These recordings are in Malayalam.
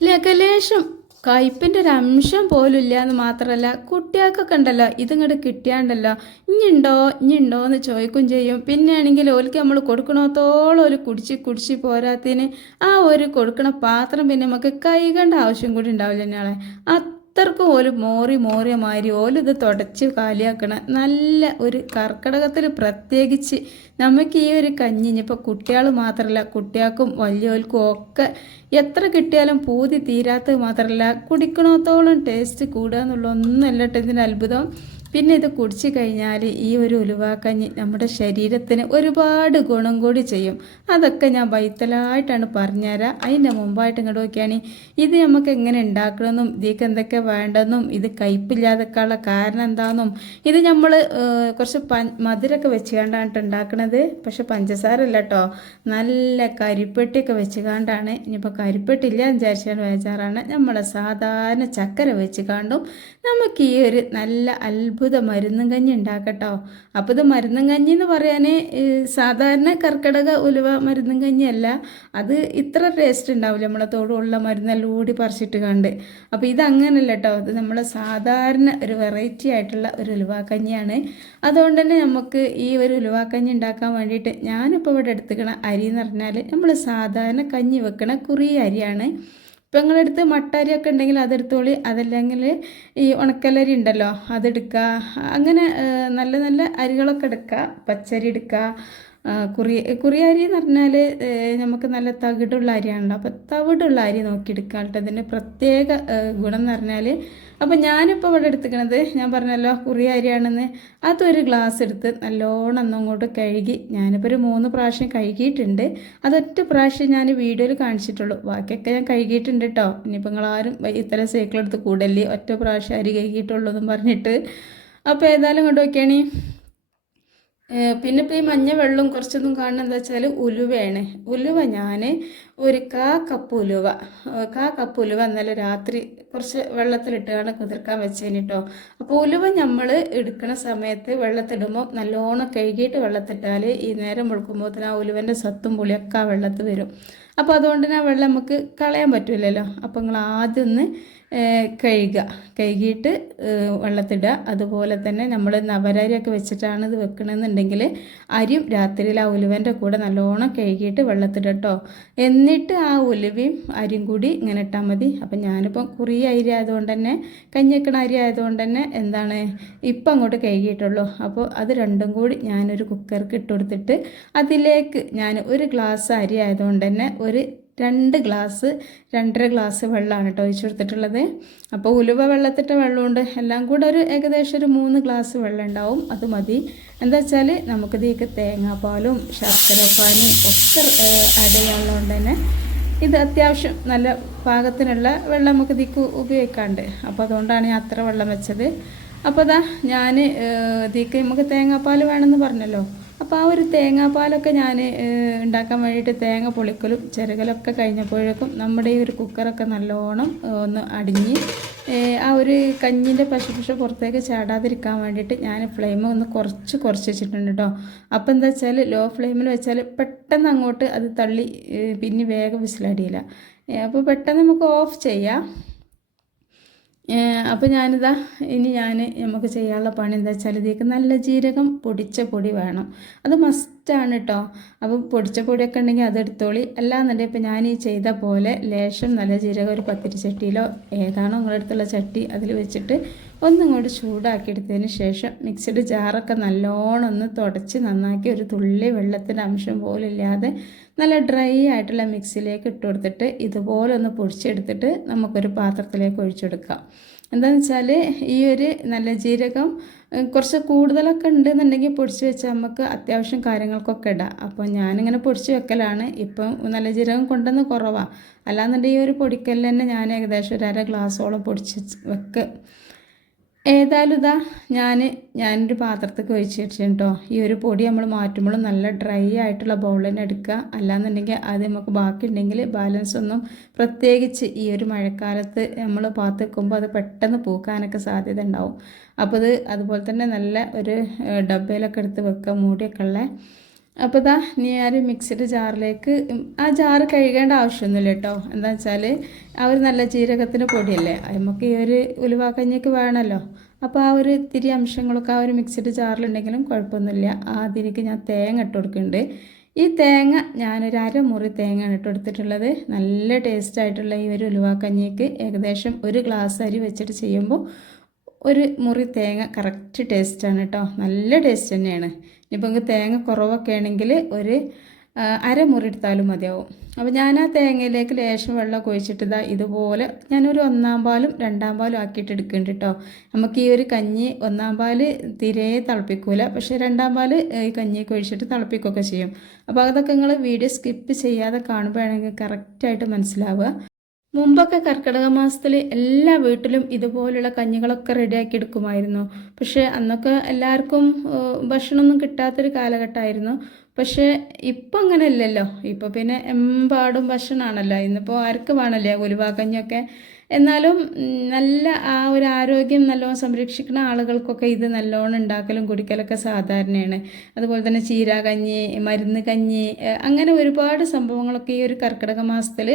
ലകലേശം കയ്പിന്റെ ഒരു അംശം പോലും ഇല്ല എന്ന് മാത്രമല്ല കുട്ടികൾക്കൊക്കെ ഉണ്ടല്ലോ ഇതിങ്ങോട്ട് കിട്ടിയാണ്ടല്ലോ. ഇനിയുണ്ടോ ഇഞ്ഞുണ്ടോ എന്ന് ചോദിക്കും ചെയ്യും. പിന്നെ ആണെങ്കിൽ ഓൽക്ക് നമ്മൾ കൊടുക്കണത്തോളം ഒരു കുടിച്ച് കുടിച്ച് പോരാത്തതിന് ആ ഒരു കൊടുക്കണ പാത്രം പിന്നെ നമുക്ക് കൈകണ്ട ആവശ്യം കൂടി ഉണ്ടാവില്ല ഞങ്ങളെ അത്രക്കും ഓൽ മോറി മോറിയ മാതിരി ഓൽ ഇത് തുടച്ച് കാലിയാക്കണ നല്ല ഒരു കർക്കിടകത്തിൽ പ്രത്യേകിച്ച് നമുക്ക് ഈ ഒരു കഞ്ഞി ഇനിയിപ്പോൾ കുട്ടികൾ മാത്രമല്ല കുട്ടികൾക്കും വലിയവർക്കും ഒക്കെ എത്ര കിട്ടിയാലും പൂതി തീരാത്തത് മാത്രമല്ല കുടിക്കണത്തോളം ടേസ്റ്റ് കൂടുക എന്നുള്ള ഒന്നല്ല ഇതിന്റെ അത്ഭുതം. പിന്നെ ഇത് കുടിച്ചു കഴിഞ്ഞാൽ ഈ ഒരു ഉലുവാക്കഞ്ഞി നമ്മുടെ ശരീരത്തിന് ഒരുപാട് ഗുണം കൂടി ചെയ്യും. അതൊക്കെ ഞാൻ വൈത്തലായിട്ടാണ് പറഞ്ഞുതരാം. അതിന്റെ മുമ്പായിട്ട് ഇങ്ങോട്ട് നോക്കിയാണ്. ഇത് നമുക്ക് എങ്ങനെ ഉണ്ടാക്കണമെന്നും ഇതിലേക്ക് എന്തൊക്കെ വേണ്ടെന്നും ഇത് കയ്പില്ലാതൊക്കെയുള്ള കാരണം എന്താണെന്നും ഇത് നമ്മൾ കുറച്ച് പ മധുരമൊക്കെ വെച്ച് കണ്ടാണ് ഉണ്ടാക്കണത്. പക്ഷെ പഞ്ചസാര അല്ല കേട്ടോ നല്ല കരിപ്പെട്ടിയൊക്കെ വെച്ച് കണ്ടാണ് ഇനിയിപ്പോൾ കരിപ്പെട്ടില്ല വിചാരിച്ചാണ് വേജാറാണ് നമ്മളെ സാധാരണ ചക്കര വെച്ച് കണ്ടും നമുക്ക് ഈ ഒരു നല്ല അത്ഭുത മരുന്നും കഞ്ഞി ഉണ്ടാക്കട്ടോ. അപ്പോൾ ഇത് മരുന്നും കഞ്ഞി എന്ന് പറയാൻ സാധാരണ കർക്കിടക ഉലുവ മരുന്നും കഞ്ഞിയല്ല. അത് ഇത്ര ടേസ്റ്റ് ഉണ്ടാവില്ല. നമ്മളെ തോടുള്ള മരുന്നെല്ലാം കൂടി പറിച്ചിട്ട് കണ്ട്. അപ്പോൾ ഇതങ്ങനല്ല കേട്ടോ ഇത് നമ്മളെ സാധാരണ ഒരു വെറൈറ്റി ആയിട്ടുള്ള ഒരു ഉലുവാക്കഞ്ഞിയാണ് അതുകൊണ്ട് തന്നെ നമുക്ക് ഈ ഒരു ഉലുവാക്കഞ്ഞി ഉണ്ടാക്കാൻ വേണ്ടിയിട്ട് ഞാനിപ്പോൾ ഇവിടെ എടുത്തുക്കണ അരി എന്ന് പറഞ്ഞാൽ നമ്മൾ സാധാരണ കഞ്ഞി വെക്കണ കുറി അരിയാണ്. ഇപ്പം നിങ്ങളെടുത്ത് മട്ട അരിയൊക്കെ ഉണ്ടെങ്കിൽ അതെടുത്തോളി. അതല്ലെങ്കിൽ ഈ ഉണക്കലരി ഉണ്ടല്ലോ അതെടുക്കുക അങ്ങനെ നല്ല നല്ല അരികളൊക്കെ എടുക്കുക പച്ചരി എടുക്കുക കുറി കുറി അരി എന്ന് പറഞ്ഞാൽ നമുക്ക് നല്ല തകിടുള്ള അരിയാണല്ലോ. അപ്പോൾ തവിടുള്ള അരി നോക്കിയെടുക്കാം കേട്ടോ പ്രത്യേക ഗുണം എന്ന് പറഞ്ഞാൽ അപ്പോൾ ഞാനിപ്പോൾ ഇവിടെ എടുത്തിക്കണത് ഞാൻ പറഞ്ഞല്ലോ കുറി അരിയാണെന്ന് അതൊരു ഗ്ലാസ് എടുത്ത് നല്ലോണം ഒന്നങ്ങോട്ട് കഴുകി ഞാനിപ്പോൾ ഒരു മൂന്ന് പ്രാവശ്യം കഴുകിയിട്ടുണ്ട്. അതൊറ്റ പ്രാവശ്യം ഞാൻ വീഡിയോയിൽ കാണിച്ചിട്ടുള്ളൂ. ബാക്കിയൊക്കെ ഞാൻ കഴുകിയിട്ടുണ്ട് കേട്ടോ ഇനിയിപ്പോൾ നിങ്ങളാരും ഇത്തരം സൈക്കിൾ എടുത്ത് കൂടല്ലേ? ഒറ്റ പ്രാവശ്യം അരി കഴുകിയിട്ടുള്ളൂ എന്നും പറഞ്ഞിട്ട്. അപ്പോൾ ഏതായാലും കൊണ്ട് പിന്നെ ഇപ്പോൾ ഈ മഞ്ഞ വെള്ളം കുറച്ചൊന്നും കാണുന്നത് എന്താ വെച്ചാൽ ഉലുവയാണ്. ഉലുവ ഞാൻ ഒരു കാ കപ്പ് ഉലുവ. കാ കപ്പ് ഉലുവ ഇന്നലെ രാത്രി കുറച്ച് വെള്ളത്തിലിട്ടാണ് കുതിർക്കാൻ വെച്ചതിന് കേട്ടോ അപ്പോൾ ഉലുവ നമ്മൾ എടുക്കുന്ന സമയത്ത് വെള്ളത്തിടുമ്പോൾ നല്ലോണം കഴുകിയിട്ട് വെള്ളത്തിട്ടാൽ ഈ നേരം വെളുക്കുമ്പോൾ ആ ഉലുവന്റെ സത്തും പുളിയൊക്കെ ആ വെള്ളത്തിൽ വരും. അപ്പോൾ അതുകൊണ്ട് തന്നെ ആ വെള്ളം നമുക്ക് കളയാൻ പറ്റില്ലല്ലോ അപ്പോൾ നിങ്ങൾ ആദ്യം ഒന്ന് കഴുകുക കഴുകിയിട്ട് വെള്ളത്തിടുക അതുപോലെ തന്നെ നമ്മൾ നവരരിയൊക്കെ വെച്ചിട്ടാണ് ഇത് വെക്കണമെന്നുണ്ടെങ്കിൽ അരിയും രാത്രിയിൽ ആ ഉലുവന്റെ കൂടെ നല്ലോണം കഴുകിയിട്ട് വെള്ളത്തിടുക കേട്ടോ എന്നിട്ട് ആ ഉലുവയും അരിയും കൂടി ഇങ്ങനെ ഇട്ടാൽ മതി. അപ്പം ഞാനിപ്പം കുറി അരി ആയതുകൊണ്ട് തന്നെ കഞ്ഞിക്കണ അരി ആയതുകൊണ്ട് തന്നെ എന്താണ് ഇപ്പം അങ്ങോട്ട് കഴുകിയിട്ടുള്ളൂ. അപ്പോൾ അത് രണ്ടും കൂടി ഞാനൊരു കുക്കർക്ക് ഇട്ട് കൊടുത്തിട്ട് അതിലേക്ക് ഞാൻ ഒരു ഗ്ലാസ് അരി ആയതുകൊണ്ട് തന്നെ ഒരു രണ്ട് ഗ്ലാസ് രണ്ടര ഗ്ലാസ് വെള്ളമാണ് കേട്ടോ ഒഴിച്ചു കൊടുത്തിട്ടുള്ളത്. അപ്പോൾ ഉലുവ വെള്ളത്തിട്ട വെള്ളമുണ്ട്. എല്ലാം കൂടെ ഒരു ഏകദേശം ഒരു മൂന്ന് ഗ്ലാസ് വെള്ളം ഉണ്ടാവും. അത് മതി. എന്താ വെച്ചാൽ നമുക്കിതേക്ക് തേങ്ങാപ്പാലും ശർക്കരപ്പാനും ഒക്കെ ആഡ് ചെയ്യാനുള്ളതുകൊണ്ട് തന്നെ ഇത് അത്യാവശ്യം നല്ല പാകത്തിനുള്ള വെള്ളം നമുക്ക് ഇതിക്ക് ഉപയോഗിക്കാണ്ട്. അപ്പോൾ അതുകൊണ്ടാണ് ഞാൻ അത്ര വെള്ളം വെച്ചത്. അപ്പോൾ അതാ ഞാൻ ഇതിക്ക് നമുക്ക് തേങ്ങാപ്പാൽ വേണമെന്ന് പറഞ്ഞല്ലോ. അപ്പോൾ ആ ഒരു തേങ്ങാപ്പാലൊക്കെ ഞാൻ ഉണ്ടാക്കാൻ വേണ്ടിയിട്ട് തേങ്ങ പൊളിക്കലും ചിരകലൊക്കെ കഴിഞ്ഞപ്പോഴേക്കും നമ്മുടെ ഈ ഒരു കുക്കറൊക്കെ നല്ലോണം ഒന്ന് അടിഞ്ഞ് ആ ഒരു കഞ്ഞിന്റെ പശുപശ പുറത്തേക്ക് ചാടാതിരിക്കാൻ വേണ്ടിയിട്ട് ഞാൻ ഫ്ലെയിം ഒന്ന് കുറച്ച് കുറച്ച് വെച്ചിട്ടുണ്ട് കേട്ടോ അപ്പോൾ എന്താ വെച്ചാൽ ലോ ഫ്ലെയിമിൽ വെച്ചാൽ പെട്ടെന്ന് അങ്ങോട്ട് അത് തള്ളി പിന്നെ വേഗം വിസിലടിയില്ല. അപ്പോൾ പെട്ടെന്ന് നമുക്ക് ഓഫ് ചെയ്യാം. അപ്പോൾ ഞാനിതാ ഇനി ഞാൻ നമുക്ക് ചെയ്യാനുള്ള പണി എന്താ വെച്ചാൽ ഇതിലേക്ക് നല്ല ജീരകം പൊടിച്ച പൊടി വേണം. അത് മസ്റ്റാണ് കേട്ടോ അപ്പോൾ പൊടിച്ച പൊടിയൊക്കെ ഉണ്ടെങ്കിൽ അതെടുത്തോളി അല്ലാന്നുണ്ടെങ്കിൽ ഇപ്പോൾ ഞാൻ ഈ ചെയ്ത പോലെ ലേശം നല്ല ജീരക ഒരു പത്തിരി ചട്ടിയിലോ ഏതാണോ നിങ്ങളുടെ അടുത്തുള്ള ചട്ടി അതിൽ വെച്ചിട്ട് ഒന്നിങ്ങോട്ട് ചൂടാക്കി എടുത്തതിന് ശേഷം മിക്സിഡ് ജാറൊക്കെ നല്ലോണം ഒന്ന് തുടച്ച് നന്നാക്കി ഒരു തുള്ളി വെള്ളത്തിന്റെ അംശം പോലും ഇല്ലാതെ നല്ല ഡ്രൈ ആയിട്ടുള്ള മിക്സിയിലേക്ക് ഇട്ട് കൊടുത്തിട്ട് ഇതുപോലെ ഒന്ന് പൊടിച്ചെടുത്തിട്ട് നമുക്കൊരു പാത്രത്തിലേക്ക് ഒഴിച്ചെടുക്കാം എന്താണെന്ന് വെച്ചാൽ ഈ ഒരു നല്ല ജീരകം കുറച്ച് കൂടുതലൊക്കെ ഉണ്ടെന്നുണ്ടെങ്കിൽ പൊടിച്ച് വെച്ചാൽ നമുക്ക് അത്യാവശ്യം കാര്യങ്ങൾക്കൊക്കെ ഇടാം. അപ്പോൾ ഞാനിങ്ങനെ പൊടിച്ച് വെക്കലാണ്. ഇപ്പം നല്ല ജീരകം കൊണ്ടുവന്ന് കുറവാണ് അല്ലാന്നുണ്ടെങ്കിൽ ഈ ഒരു പൊടിക്കല്ല് തന്നെ ഞാൻ ഏകദേശം ഒരു അര ഗ്ലാസ്സോളം പൊടിച്ച് വെക്ക്. ഏതായാലും ഇതാ ഞാൻ ഞാനൊരു പാത്രത്തേക്ക് ഒഴിച്ച് വെച്ചിട്ടുണ്ടോ ഈ ഒരു പൊടി നമ്മൾ മാറ്റുമ്പോഴും നല്ല ഡ്രൈ ആയിട്ടുള്ള ബൗൾ തന്നെ എടുക്കുക. അല്ലാന്നുണ്ടെങ്കിൽ അത് നമുക്ക് ബാക്കി ഉണ്ടെങ്കിൽ ബാലൻസ് ഒന്നും പ്രത്യേകിച്ച് ഈ ഒരു മഴക്കാലത്ത് നമ്മൾ പാത്ത് വെക്കുമ്പോൾ അത് പെട്ടെന്ന് പൂക്കാനൊക്കെ സാധ്യത ഉണ്ടാവും. അപ്പോൾ ഇത് അതുപോലെ തന്നെ നല്ല ഒരു ഡബയിലൊക്കെ എടുത്ത് വെക്കുക മൂടിയൊക്കെ ഉള്ള അപ്പോൾ ഇതാ നീ ആ ഒരു മിക്സിഡ് ജാറിലേക്ക് ആ ജാറ് കഴുകേണ്ട ആവശ്യമൊന്നുമില്ല കേട്ടോ എന്താ വെച്ചാൽ ആ ഒരു നല്ല ജീരകത്തിന് പൊടിയല്ലേ? നമുക്ക് ഈ ഒരു ഉലുവാക്കഞ്ഞിക്ക് വേണമല്ലോ. അപ്പോൾ ആ ഒരു ഇത്തിരി അംശങ്ങളൊക്കെ ആ ഒരു മിക്സിഡ് ജാറിലുണ്ടെങ്കിലും കുഴപ്പമൊന്നുമില്ല. ആ അതിലേക്ക് ഞാൻ തേങ്ങ ഇട്ട് കൊടുക്കുന്നുണ്ട്. ഈ തേങ്ങ ഞാനൊരു അരമുറി തേങ്ങയാണ് ഇട്ട് കൊടുത്തിട്ടുള്ളത്. നല്ല ടേസ്റ്റ് ആയിട്ടുള്ള ഈ ഒരു ഉലുവാക്കഞ്ഞിക്ക് ഏകദേശം ഒരു ഗ്ലാസ് അരി വെച്ചിട്ട് ചെയ്യുമ്പോൾ ഒരു മുറി തേങ്ങ കറക്റ്റ് ടേസ്റ്റാണ് കേട്ടോ നല്ല ടേസ്റ്റ് തന്നെയാണ്. ഇനിയിപ്പോൾ നിങ്ങൾക്ക് തേങ്ങ കുറവൊക്കെ ആണെങ്കിൽ ഒരു അരമുറി എടുത്താലും മതിയാവും. അപ്പോൾ ഞാൻ ആ തേങ്ങയിലേക്ക് ലേശം വെള്ളം ഒഴിച്ചിട്ട് ഇതാ ഇതുപോലെ ഞാനൊരു ഒന്നാം പാലും രണ്ടാം പാലും ആക്കിയിട്ട് എടുക്കുന്നുണ്ട് കേട്ടോ നമുക്ക് ഈ ഒരു കഞ്ഞി ഒന്നാം പാൽ തീരെ തിളപ്പിക്കൂല. പക്ഷേ രണ്ടാം പാൽ ഈ കഞ്ഞിയൊക്കെ ഒഴിച്ചിട്ട് തിളപ്പിക്കുകയൊക്കെ ചെയ്യും. അപ്പോൾ അതൊക്കെ നിങ്ങൾ വീഡിയോ സ്കിപ്പ് ചെയ്യാതെ കാണുമ്പോഴാണെങ്കിൽ കറക്റ്റായിട്ട് മനസ്സിലാവുക. മുമ്പൊക്കെ കർക്കിടക മാസത്തിൽ എല്ലാ വീട്ടിലും ഇതുപോലുള്ള കഞ്ഞികളൊക്കെ റെഡിയാക്കി എടുക്കുമായിരുന്നു. പക്ഷേ അന്നൊക്കെ എല്ലാവർക്കും ഭക്ഷണമൊന്നും കിട്ടാത്തൊരു കാലഘട്ടമായിരുന്നു. പക്ഷേ ഇപ്പം അങ്ങനെ അല്ലല്ലോ ഇപ്പോൾ പിന്നെ എമ്പാടും ഭക്ഷണമാണല്ലോ ഇന്നിപ്പോൾ ആർക്ക് വേണമല്ലേ? ഉലുവാക്കഞ്ഞൊക്കെ എന്നാലും നല്ല ആ ഒരു ആരോഗ്യം നല്ലോണം സംരക്ഷിക്കുന്ന ആളുകൾക്കൊക്കെ ഇത് നല്ലോണം ഉണ്ടാക്കലും കുടിക്കലൊക്കെ സാധാരണയാണ്. അതുപോലെ തന്നെ ചീരാകഞ്ഞി മരുന്ന് കഞ്ഞി അങ്ങനെ ഒരുപാട് സംഭവങ്ങളൊക്കെ ഈ ഒരു കർക്കിടക മാസത്തിൽ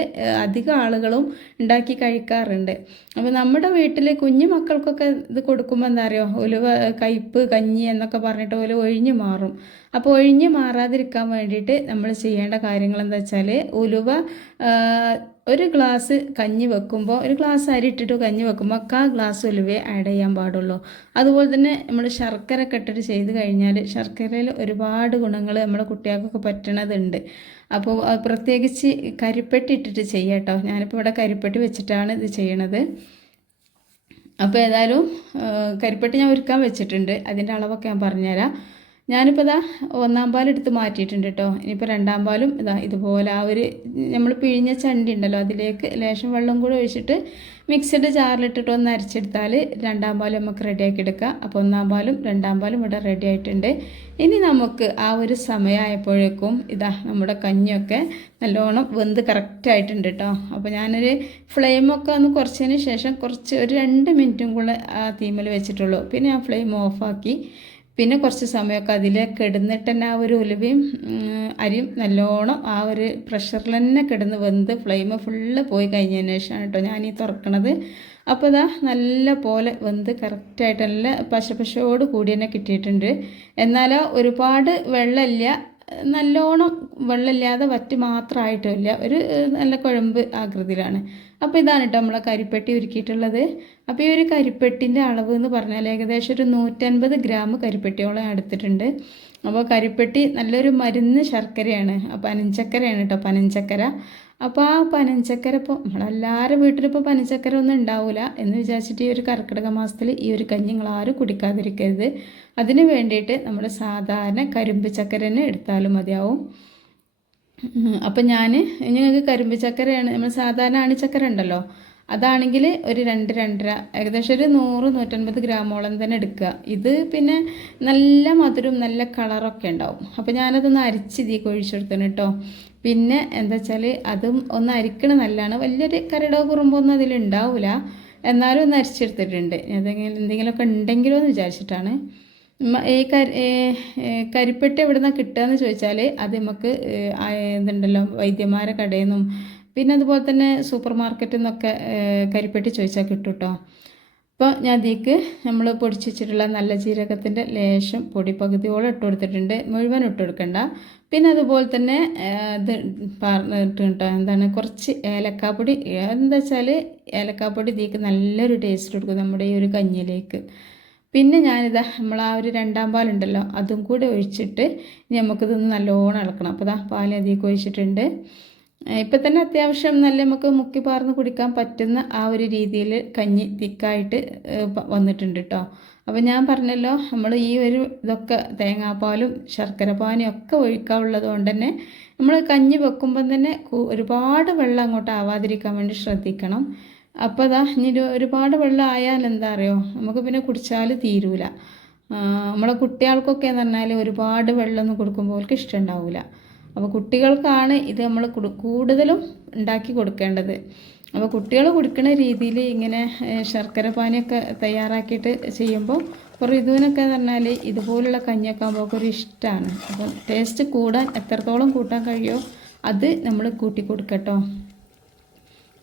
അധികം ആളുകളും ഉണ്ടാക്കി കഴിക്കാറുണ്ട്. അപ്പോൾ നമ്മുടെ വീട്ടിൽ കുഞ്ഞു മക്കൾക്കൊക്കെ ഇത് കൊടുക്കുമ്പോൾ എന്താ പറയുക ഒലുവ കയ്പ്പ് കഞ്ഞി എന്നൊക്കെ പറഞ്ഞിട്ട് പോലെ ഒഴിഞ്ഞു മാറും. അപ്പോൾ ഒഴിഞ്ഞു മാറാതിരിക്കാൻ വേണ്ടിയിട്ട് നമ്മൾ ചെയ്യേണ്ട കാര്യങ്ങൾ എന്താ വെച്ചാൽ ഉലുവ ഒരു ഗ്ലാസ് കഞ്ഞി വെക്കുമ്പോൾ ഒരു ഗ്ലാസ് അരി ഇട്ടിട്ട് കഞ്ഞി വെക്കുമ്പോൾ ആ ഗ്ലാസ് ഒലുവേ ആഡ് ചെയ്യാൻ പാടുള്ളൂ. അതുപോലെ തന്നെ നമ്മൾ ശർക്കര കെട്ടിട്ട് ചെയ്ത് കഴിഞ്ഞാൽ ശർക്കരയിൽ ഒരുപാട് ഗുണങ്ങൾ നമ്മുടെ കുട്ടികൾക്കൊക്കെ പറ്റണതുണ്ട്. അപ്പോൾ പ്രത്യേകിച്ച് കരിപ്പെട്ടി ഇട്ടിട്ട് ചെയ്യാം കേട്ടോ ഞാനിപ്പോൾ ഇവിടെ കരിപ്പെട്ടി വെച്ചിട്ടാണ് ഇത് ചെയ്യണത്. അപ്പോൾ ഏതായാലും കരിപ്പെട്ടി ഞാൻ ഒരുക്കാൻ വെച്ചിട്ടുണ്ട്. അതിന്റെ അളവൊക്കെ ഞാൻ പറഞ്ഞുതരാം. ഞാനിപ്പോൾ ഇതാ ഒന്നാം പാൽ എടുത്ത് മാറ്റിയിട്ടുണ്ട് കേട്ടോ ഇനിയിപ്പോൾ രണ്ടാം പാലും ഇതാ ഇതുപോലെ ആ ഒരു നമ്മൾ പിഴിഞ്ഞ ചണ്ടി ഉണ്ടല്ലോ അതിലേക്ക് ലേശം വെള്ളം കൂടെ ഒഴിച്ചിട്ട് മിക്സിയുടെ ജാറിലിട്ടിട്ട് ഒന്ന് അരച്ചെടുത്താൽ രണ്ടാം പാലും നമുക്ക് റെഡിയാക്കി എടുക്കാം. അപ്പോൾ ഒന്നാം പാലും രണ്ടാം പാലും ഇവിടെ റെഡി ആയിട്ടുണ്ട്. ഇനി നമുക്ക് ആ ഒരു സമയമായപ്പോഴേക്കും ഇതാ നമ്മുടെ കഞ്ഞിയൊക്കെ നല്ലോണം വെന്ത് കറക്റ്റ് ആയിട്ടുണ്ട് കേട്ടോ അപ്പോൾ ഞാനൊരു ഫ്ലെയിമൊക്കെ ഒന്ന് കുറച്ചതിന് ശേഷം കുറച്ച് ഒരു രണ്ട് മിനിറ്റും കൂടെ ആ തീമിൽ വെച്ചിട്ടുള്ളൂ. പിന്നെ ആ ഫ്ലെയിം ഓഫാക്കി പിന്നെ കുറച്ച് സമയമൊക്കെ അതിൽ കിടന്നിട്ട് തന്നെ ആ ഒരു ഉലുവയും അരിയും നല്ലോണം ആ ഒരു പ്രഷറിൽ തന്നെ കിടന്ന് വെന്ത് ഫ്ലെയിം ഫുള്ള് പോയി കഴിഞ്ഞതിന് ശേഷമാണ് കേട്ടോ ഞാനീ തുറക്കണത്. അപ്പോൾ ഇതാ നല്ല പോലെ വെന്ത് കറക്റ്റായിട്ട് നല്ല പശപശയോട് കൂടി തന്നെ കിട്ടിയിട്ടുണ്ട്. എന്നാലോ ഒരുപാട് വെള്ളമില്ല. നല്ലോണം വെള്ളമില്ലാതെ വറ്റ് മാത്രമായിട്ടില്ല ഒരു നല്ല കുഴമ്പ് ആകൃതിയിലാണ്. അപ്പോൾ ഇതാണ് കേട്ടോ നമ്മളെ കരിപ്പെട്ടി ഒരുക്കിയിട്ടുള്ളത് അപ്പോൾ ഈ ഒരു കരിപ്പെട്ടിന്റെ അളവ് എന്ന് പറഞ്ഞാൽ ഏകദേശം ഒരു നൂറ്റൻപത് ഗ്രാം കരിപ്പെട്ടിയോളം എടുത്തിട്ടുണ്ട്. അപ്പോൾ കരിപ്പെട്ടി നല്ലൊരു മരുന്ന് ശർക്കരയാണ്. പനഞ്ചക്കരയാണ് കേട്ടോ പനഞ്ചക്കര. അപ്പോൾ ആ പനഞ്ചക്കര ഇപ്പോൾ നമ്മളെല്ലാവരും വീട്ടിലിപ്പോൾ പനഞ്ചക്കര ഒന്നും ഉണ്ടാവില്ല എന്ന് വിചാരിച്ചിട്ട് ഈ ഒരു കർക്കിടക മാസത്തിൽ ഈ ഒരു കഞ്ഞി നിങ്ങൾ ആരും കുടിക്കാതിരിക്കരുത്. അതിന് വേണ്ടിയിട്ട് നമ്മൾ സാധാരണ കരിമ്പ് ചക്കര തന്നെ എടുത്താലും മതിയാവും. അപ്പം ഞാൻ നിങ്ങൾക്ക് കരിമ്പ് ചക്കരയാണ് നമ്മൾ സാധാരണ ആണിച്ചക്കര ഉണ്ടല്ലോ അതാണെങ്കിൽ ഒരു രണ്ട് രണ്ടര ഏകദേശം ഒരു നൂറ് നൂറ്റൻപത് ഗ്രാമോളം തന്നെ എടുക്കുക. ഇത് പിന്നെ നല്ല മധുരവും നല്ല കളറൊക്കെ ഉണ്ടാവും. അപ്പോൾ ഞാനതൊന്ന് അരിച്ച് ഇതിൽ കൊഴിച്ചെടുത്തണം കേട്ടോ. പിന്നെ എന്താ വെച്ചാൽ അതും ഒന്ന് അരിക്കണ നല്ലതാണ് വലിയൊരു കരടോ കുറുമ്പോ ഒന്നും അതിലുണ്ടാവില്ല എന്നാലും ഒന്ന് അരിച്ചെടുത്തിട്ടുണ്ട്. എന്തെങ്കിലും എന്തെങ്കിലുമൊക്കെ ഉണ്ടെങ്കിലോ എന്ന് വിചാരിച്ചിട്ടാണ്. ഈ കരി കരിപ്പെട്ടി എവിടെ നിന്നാണ് കിട്ടുകയെന്ന് ചോദിച്ചാൽ അത് നമുക്ക് എന്തുണ്ടല്ലോ വൈദ്യന്മാരെ കടയിൽ നിന്നും പിന്നെ അതുപോലെ തന്നെ സൂപ്പർ മാർക്കറ്റിൽ നിന്നൊക്കെ കരിപ്പെട്ടി ചോദിച്ചാൽ കിട്ടും കേട്ടോ അപ്പോൾ ഞാൻ അതിലേക്ക് നമ്മൾ പൊടിച്ച് വെച്ചിട്ടുള്ള നല്ല ജീരകത്തിന്റെ ലേശം പൊടി പകുതിയോളം ഇട്ട് കൊടുത്തിട്ടുണ്ട്. മുഴുവൻ ഇട്ട് കൊടുക്കണ്ട. പിന്നെ അതുപോലെ തന്നെ ഇത് പറഞ്ഞിട്ട് കേട്ടോ എന്താണ് കുറച്ച് ഏലക്കാപ്പൊടി എന്താ വെച്ചാൽ ഏലക്കാപ്പൊടി ഇതിലേക്ക് നല്ലൊരു ടേസ്റ്റ് കൊടുക്കും നമ്മുടെ ഈ ഒരു കഞ്ഞിയിലേക്ക്. പിന്നെ ഞാനിതാ നമ്മൾ ആ ഒരു രണ്ടാം പാലുണ്ടല്ലോ അതും കൂടി ഒഴിച്ചിട്ട് ഇനി നമുക്കിതൊന്ന് നല്ലോണം ഇളക്കണം. അപ്പോൾ ഇതാ പാൽ അതിലേക്ക് ഒഴിച്ചിട്ടുണ്ട്. ഇപ്പം തന്നെ അത്യാവശ്യം നല്ല നമുക്ക് മുക്കി പാർന്ന് കുടിക്കാൻ പറ്റുന്ന ആ ഒരു രീതിയിൽ കഞ്ഞി തിക്കായിട്ട് വന്നിട്ടുണ്ട് കേട്ടോ അപ്പോൾ ഞാൻ പറഞ്ഞല്ലോ നമ്മൾ ഈ ഒരു ഇതൊക്കെ തേങ്ങാപ്പാലും ശർക്കര പാനിയും ഒക്കെ ഒഴിക്കാവുള്ളത് കൊണ്ട് തന്നെ നമ്മൾ കഞ്ഞി വെക്കുമ്പം തന്നെ ഒരുപാട് വെള്ളം അങ്ങോട്ട് ആവാതിരിക്കാൻ വേണ്ടി ശ്രദ്ധിക്കണം. അപ്പോൾ അതാ ഇനി ഒരുപാട് വെള്ളം ആയാൽ എന്താ അറിയോ? നമുക്ക് പിന്നെ കുടിച്ചാൽ തീരൂല. നമ്മളെ കുട്ടികൾക്കൊക്കെ എന്ന് പറഞ്ഞാൽ ഒരുപാട് വെള്ളമൊന്നും കൊടുക്കുമ്പോൾ അവർക്ക് ഇഷ്ടമുണ്ടാവില്ല അപ്പോൾ കുട്ടികൾക്കാണ് ഇത് നമ്മൾ കുടു- കൂടുതലും ഉണ്ടാക്കി കൊടുക്കേണ്ടത്. അപ്പോൾ കുട്ടികൾ കുടിക്കുന്ന രീതിയിൽ ഇങ്ങനെ ശർക്കര പാനിയൊക്കെ തയ്യാറാക്കിയിട്ട് ചെയ്യുമ്പോൾ കുറേ ഋതുവിനൊക്കെ എന്ന് പറഞ്ഞാൽ ഇതുപോലുള്ള കഞ്ഞിയൊക്കെ ആകുമ്പോൾ ഒരു ഇഷ്ടമാണ് അപ്പം ടേസ്റ്റ് കൂടാൻ എത്രത്തോളം കൂട്ടാൻ കഴിയുമോ അത് നമ്മൾ കൂട്ടി കൊടുക്കട്ടോ.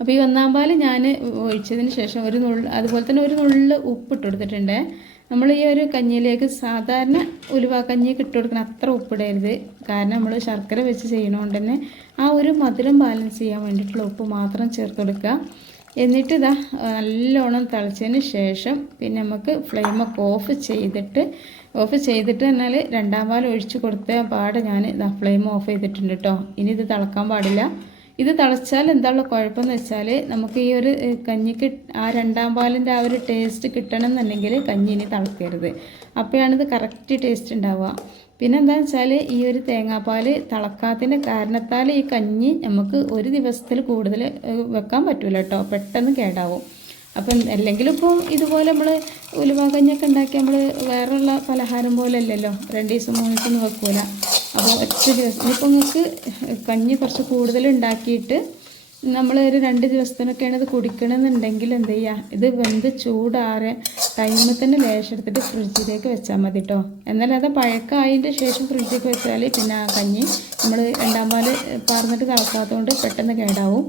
അപ്പോൾ ഈ ഒന്നാം പാൽ ഞാൻ ഒഴിച്ചതിന് ശേഷം ഒരു നുള്ളു അതുപോലെ തന്നെ ഒരു നുള്ളു ഉപ്പിട്ട് കൊടുത്തിട്ടുണ്ട്. നമ്മൾ ഈ ഒരു കഞ്ഞിയിലേക്ക് സാധാരണ ഉലുവ കഞ്ഞി ഇട്ട് കൊടുക്കണം അത്ര ഉപ്പിടരുത്. കാരണം നമ്മൾ ശർക്കര വെച്ച് ചെയ്യണോണ്ട് തന്നെ ആ ഒരു മധുരം ബാലൻസ് ചെയ്യാൻ വേണ്ടിയിട്ടുള്ള ഉപ്പ് മാത്രം ചേർത്ത് കൊടുക്കുക എന്നിട്ട് ഇതാ നല്ലോണം തിളച്ചതിന് ശേഷം പിന്നെ നമുക്ക് ഫ്ലെയിമൊക്കെ ഓഫ് ചെയ്തിട്ട് ഓഫ് ചെയ്തിട്ട് എന്നാൽ രണ്ടാം പാൽ ഒഴിച്ച് കൊടുത്ത പാടെ ഞാൻ ഇതാ ഫ്ലെയിം ഓഫ് ചെയ്തിട്ടുണ്ട് കേട്ടോ ഇനി ഇത് തിളക്കാൻ പാടില്ല. ഇത് തിളച്ചാൽ എന്താണുള്ള കുഴപ്പമെന്ന് വെച്ചാൽ നമുക്ക് ഈ ഒരു കഞ്ഞിക്ക് ആ രണ്ടാം പാലിന്റെ ആ ഒരു ടേസ്റ്റ് കിട്ടണം എന്നുണ്ടെങ്കിൽ കഞ്ഞി ഇനി തിളക്കരുത്. അപ്പോഴാണിത് കറക്റ്റ് ടേസ്റ്റ് ഉണ്ടാവുക. പിന്നെ എന്താണെന്ന് വെച്ചാൽ ഈ ഒരു തേങ്ങാപ്പാൽ തിളക്കാത്തതിന്റെ കാരണത്താൽ ഈ കഞ്ഞി നമുക്ക് ഒരു ദിവസത്തിൽ കൂടുതൽ വെക്കാൻ പറ്റില്ല കേട്ടോ. പെട്ടെന്ന് കേടാവും. അപ്പം അല്ലെങ്കിലും ഇപ്പോൾ ഇതുപോലെ നമ്മൾ ഉലുവാ കഞ്ഞിയൊക്കെ ഉണ്ടാക്കി നമ്മൾ വേറെയുള്ള പലഹാരം പോലെ അല്ലല്ലോ. രണ്ട് ദിവസം മൂന്ന് ദിവസം വെക്കൂല. അപ്പോൾ ഒറ്റ ദിവസം ഇപ്പോൾ നിങ്ങൾക്ക് കഞ്ഞി കുറച്ച് കൂടുതൽ ഉണ്ടാക്കിയിട്ട് നമ്മൾ ഒരു രണ്ട് ദിവസത്തിനൊക്കെയാണ് ഇത് കുടിക്കണമെന്നുണ്ടെങ്കിൽ എന്ത് ചെയ്യുക ഇത് വെന്ത് ചൂടാറെ ടൈമിൽ തന്നെ ലേശം എടുത്തിട്ട് ഫ്രിഡ്ജിലേക്ക് വെച്ചാൽ മതി കേട്ടോ എന്നാലും അത് പഴക്കമായതിന്റെ ശേഷം ഫ്രിഡ്ജിലേക്ക് വെച്ചാൽ പിന്നെ ആ കഞ്ഞി നമ്മൾ രണ്ടാം പാൽ പാർന്നിട്ട് തിളക്കാത്തതുകൊണ്ട് പെട്ടെന്ന് കേടാവും.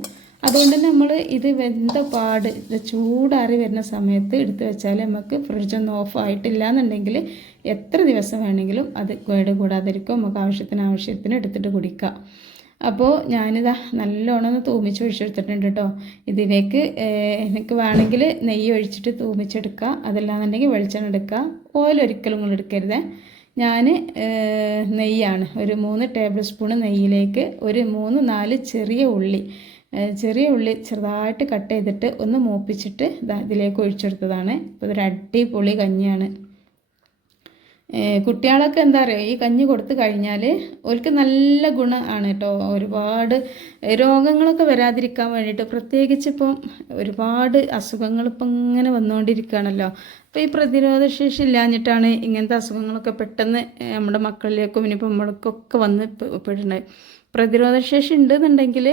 അതുകൊണ്ട് നമ്മൾ ഇത് വെന്ത പാട് ചൂടാറി വരുന്ന സമയത്ത് എടുത്ത് വെച്ചാൽ നമുക്ക് ഫ്രിഡ്ജ് ഫ്രിഡ്ജൊന്നും ഓഫ് ആയിട്ടില്ല എന്നുണ്ടെങ്കിൽ എത്ര ദിവസം വേണമെങ്കിലും അത് കേട് കൂടാതിരിക്കും. നമുക്ക് ആവശ്യത്തിന് ആവശ്യത്തിന് എടുത്തിട്ട് കുടിക്കാം. അപ്പോൾ ഞാനിതാ നല്ലോണം ഒന്ന് തൂമിച്ച് ഒഴിച്ചെടുത്തിട്ടുണ്ട് കേട്ടോ ഇതിലേക്ക് എനിക്ക് വേണമെങ്കിൽ നെയ്യ് ഒഴിച്ചിട്ട് തൂമിച്ചെടുക്കുക അതല്ലാന്നുണ്ടെങ്കിൽ വെളിച്ചെണ്ണ എടുക്കുക ഓയിൽ ഒരിക്കലും നിങ്ങൾ എടുക്കരുത്. ഞാൻ നെയ്യാണ്. ഒരു മൂന്ന് ടേബിൾ സ്പൂൺ നെയ്യിലേക്ക് ഒരു മൂന്ന് നാല് ചെറിയ ഉള്ളി. ചെറിയ ഉള്ളി ചെറുതായിട്ട് കട്ട് ചെയ്തിട്ട് ഒന്ന് മൂപ്പിച്ചിട്ട് ഇതിലേക്ക് ഒഴിച്ചെടുത്തതാണ്. അപ്പോൾ ഇതൊരു അടിപൊളി കഞ്ഞിയാണ്. കുട്ടികളൊക്കെ എന്താ പറയുക ഈ കഞ്ഞി കൊടുത്തു കഴിഞ്ഞാൽ അവർക്ക് നല്ല ഗുണം ആണ് കേട്ടോ ഒരുപാട് രോഗങ്ങളൊക്കെ വരാതിരിക്കാൻ വേണ്ടിയിട്ട് പ്രത്യേകിച്ച് ഇപ്പം ഒരുപാട് അസുഖങ്ങൾ ഇപ്പം ഇങ്ങനെ വന്നുകൊണ്ടിരിക്കുകയാണല്ലോ അപ്പോൾ ഈ പ്രതിരോധ ശേഷി ഇല്ലാഞ്ഞിട്ടാണ് ഇങ്ങനത്തെ അസുഖങ്ങളൊക്കെ പെട്ടെന്ന് നമ്മുടെ മക്കളിലേക്കും ഇനിയിപ്പോൾ നമ്മൾക്കൊക്കെ വന്ന് പെടുന്നത് പ്രതിരോധ ശേഷി ഉണ്ടെന്നുണ്ടെങ്കിൽ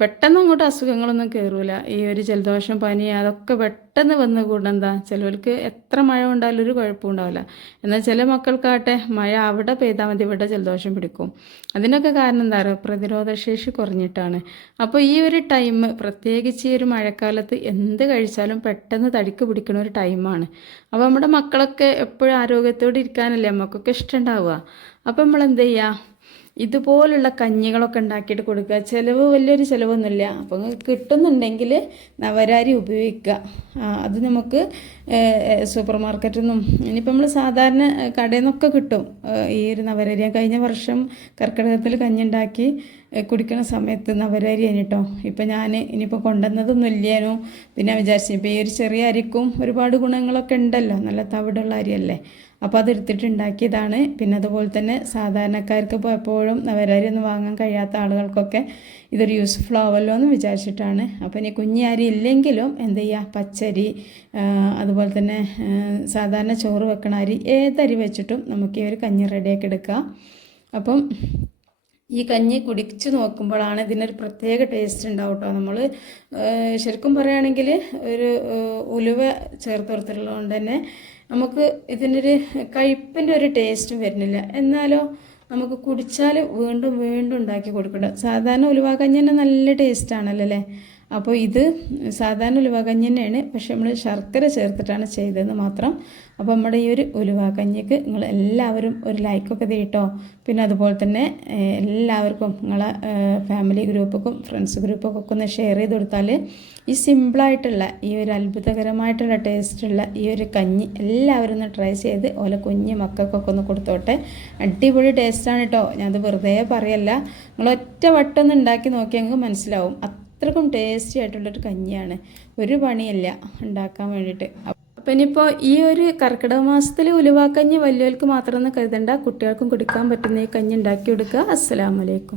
പെട്ടെന്ന് അങ്ങോട്ട് അസുഖങ്ങളൊന്നും കയറൂല ഈ ഒരു ജലദോഷം പനി അതൊക്കെ പെട്ടെന്ന് വന്ന് കൂടെന്താ ചിലവർക്ക് എത്ര മഴ ഉണ്ടായാലും ഒരു കുഴപ്പമുണ്ടാവില്ല എന്നാൽ ചില മക്കൾക്കാട്ടെ മഴ അവിടെ പെയ്താൽ മതി ഇവിടെ ജലദോഷം പിടിക്കും. അതിനൊക്കെ കാരണം എന്താ പറയുക പ്രതിരോധശേഷി കുറഞ്ഞിട്ടാണ്. അപ്പോൾ ഈ ഒരു ടൈം പ്രത്യേകിച്ച് ഈ ഒരു മഴക്കാലത്ത് എന്ത് കഴിച്ചാലും പെട്ടെന്ന് തടിക്ക് പിടിക്കുന്ന ഒരു ടൈമാണ്. അപ്പോൾ നമ്മുടെ മക്കളൊക്കെ എപ്പോഴും ആരോഗ്യത്തോടെ ഇരിക്കാനല്ലേ? നമുക്കൊക്കെ ഇഷ്ടമുണ്ടാവുക അപ്പോൾ നമ്മൾ എന്ത് ചെയ്യുക? ഇതുപോലുള്ള കഞ്ഞികളൊക്കെ ഉണ്ടാക്കിയിട്ട് കൊടുക്കുക. ചിലവ് വലിയൊരു ചിലവൊന്നുമില്ല. അപ്പം കിട്ടുന്നുണ്ടെങ്കിൽ നവരാരി ഉപയോഗിക്കുക. അത് നമുക്ക് സൂപ്പർ മാർക്കറ്റിൽ നിന്നും ഇനിയിപ്പോൾ നമ്മൾ സാധാരണ കടയിൽ നിന്നൊക്കെ കിട്ടും. ഈ ഒരു നവരരി കഴിഞ്ഞ വർഷം കർക്കിടകത്തിൽ കഞ്ഞി ഉണ്ടാക്കി കുടിക്കുന്ന സമയത്ത് നവരരി കേട്ടോ ഇപ്പം ഞാൻ ഇനിയിപ്പോൾ കൊണ്ടുവന്നതൊന്നും ഇല്ലേനു പിന്നെ വിചാരിച്ചു ഇപ്പോൾ ഈ ഒരു ചെറിയ അരിക്കും ഒരുപാട് ഗുണങ്ങളൊക്കെ ഉണ്ടല്ലോ നല്ല തവിടുള്ള അരിയല്ലേ. അപ്പോൾ അതെടുത്തിട്ട് ഉണ്ടാക്കിയതാണ് പിന്നെ അതുപോലെ തന്നെ സാധാരണക്കാർക്ക് ഇപ്പോൾ എപ്പോഴും നവരരി ഒന്നും വാങ്ങാൻ കഴിയാത്ത ആളുകൾക്കൊക്കെ ഇതൊരു യൂസ്ഫുൾ ആവല്ലോ എന്ന് വിചാരിച്ചിട്ടാണ്. അപ്പോൾ ഇനി കുഞ്ഞി അരി ഇല്ലെങ്കിലും എന്ത് ചെയ്യുക പച്ചരി ആ, അതുപോലെ തന്നെ സാധാരണ ചോറ് വെക്കണ അരി ഏതരി വെച്ചിട്ടും നമുക്ക് ഈ ഒരു കഞ്ഞി റെഡിയാക്കി എടുക്കാം. അപ്പം ഈ കഞ്ഞി കുടിച്ച് നോക്കുമ്പോഴാണ് ഇതിനൊരു പ്രത്യേക ടേസ്റ്റ് ഉണ്ടാവും കേട്ടോ നമ്മൾ ശരിക്കും പറയുകയാണെങ്കിൽ ഒരു ഉലുവ ചേർത്ത് കൊടുത്തിട്ടുള്ളതുകൊണ്ട് തന്നെ നമുക്ക് ഇതിനൊരു കഴിപ്പിന്റെ ഒരു ടേസ്റ്റും വരുന്നില്ല. എന്നാലോ നമുക്ക് കുടിച്ചാൽ വീണ്ടും വീണ്ടും ഉണ്ടാക്കി കൊടുക്കണം സാധാരണ ഉലുവ കഞ്ഞി തന്നെ നല്ല ടേസ്റ്റാണല്ലോ അല്ലേ? അപ്പോൾ ഇത് സാധാരണ ഉലുവ കഞ്ഞി തന്നെയാണ് പക്ഷെ നമ്മൾ ശർക്കര ചേർത്തിട്ടാണ് ചെയ്തതെന്ന് മാത്രം. അപ്പോൾ നമ്മുടെ ഈ ഒരു ഉലുവാക്കഞ്ഞിക്ക് കഞ്ഞിക്ക് നിങ്ങൾ എല്ലാവരും ഒരു ലൈക്കൊക്കെ തീട്ടോ പിന്നെ അതുപോലെ തന്നെ എല്ലാവർക്കും നിങ്ങളെ ഫാമിലി ഗ്രൂപ്പൊക്കും ഫ്രണ്ട്സ് ഗ്രൂപ്പൊക്കെ ഒന്ന് ഷെയർ ചെയ്ത് കൊടുത്താൽ ഈ സിമ്പിളായിട്ടുള്ള ഈ ഒരു അത്ഭുതകരമായിട്ടുള്ള ടേസ്റ്റുള്ള ഈ ഒരു കഞ്ഞി എല്ലാവരും ഒന്ന് ട്രൈ ചെയ്ത് ഓലെ കുഞ്ഞ് മക്കൾക്കൊക്കെ ഒന്ന് കൊടുത്തോട്ടെ. അടിപൊളി ടേസ്റ്റാണ് കേട്ടോ. ഞാനത് വെറുതെ പറയല്ല. നിങ്ങൾ ഒറ്റ വട്ടം ഒന്ന് ഉണ്ടാക്കി നോക്കിയാൽ നിങ്ങൾക്ക് മനസ്സിലാവും. അത്രക്കും ടേസ്റ്റി ആയിട്ടുള്ളൊരു കഞ്ഞിയാണ്. ഒരു പണിയല്ല ഉണ്ടാക്കാൻ വേണ്ടിയിട്ട്. അപ്പം ഇനിയിപ്പോൾ ഈ ഒരു കർക്കിടക മാസത്തിൽ ഉലുവാക്കഞ്ഞി വലിയവർക്ക് മാത്രമെന്ന് കരുതണ്ട കുട്ടികൾക്കും കുടിക്കാൻ പറ്റുന്ന ഈ കഞ്ഞി ഉണ്ടാക്കി കൊടുക്കുക. അസ്സലാമലൈക്കും